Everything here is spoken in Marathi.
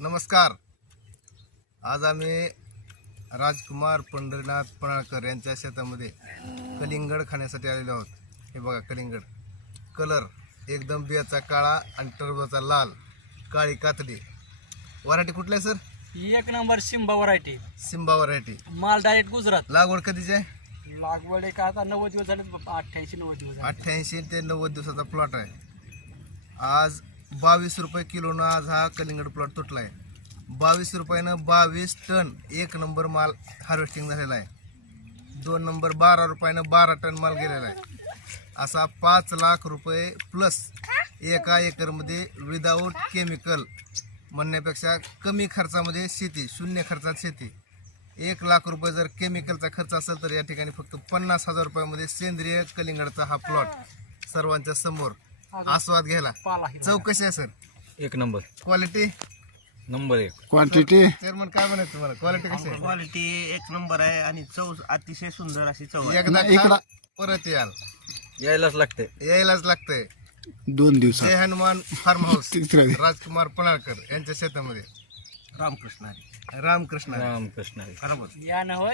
नमस्कार. आज आम्ही राजकुमार पंढरीनाथ पणाळकर यांच्या शेतामध्ये कलिंगड खाण्यासाठी आलेलो आहोत. हे बघा कलिंगड, कलर एकदम बियाचा काळा आणि टरबूजाचा लाल, काळी कातडी. व्हरायटी कुठली आहे सर? एक number Simba variety. Simba variety. माल डायरेक्ट गुजरात. लागवड कधीची आहे? लागवड एक आता 90 दिवस झाले. 88-90 दिवस झाले. 88 ते 90 दिवसाचा प्लॉट आहे. आज 22 रुपये किलोनं आज हा कलिंगड प्लॉट तुटला आहे. 22 रुपयानं 22 टन एक नंबर माल हार्वेस्टिंग झालेला आहे. 2 नंबर 12 रुपयानं 12 टन माल गेलेला आहे. असा 5 लाख रुपये प्लस एका एकरमध्ये विदाऊट केमिकल म्हणण्यापेक्षा कमी खर्चामध्ये शेती, शून्य खर्चात शेती. 1 लाख रुपये जर केमिकलचा खर्च असेल तर या ठिकाणी फक्त 50,000 रुपयामध्ये सेंद्रिय कलिंगडचा हा प्लॉट सर्वांच्या समोर आस्वाद घ्यायला. चौकशी आहे सर. एक number. Quality number 1. Quantity chairman काय म्हणायचं तुम्हाला? क्वालिटी कशी आहे? क्वालिटी एक नंबर आहे आणि चव अतिशय सुंदर अशी चव आहे. एकदा इकडं- खा, परत याल, यायलाच लागते. यायलाच लागतंय. 2 दिवसात जय हनुमान फार्म हाऊस, तिसऱ्या दिवशी. राजकुमार पणाळकर यांच्या शेतामध्ये. रामकृष्ण हरी. रामकृष्ण. रामकृष्ण हरी. बरोबर. या नव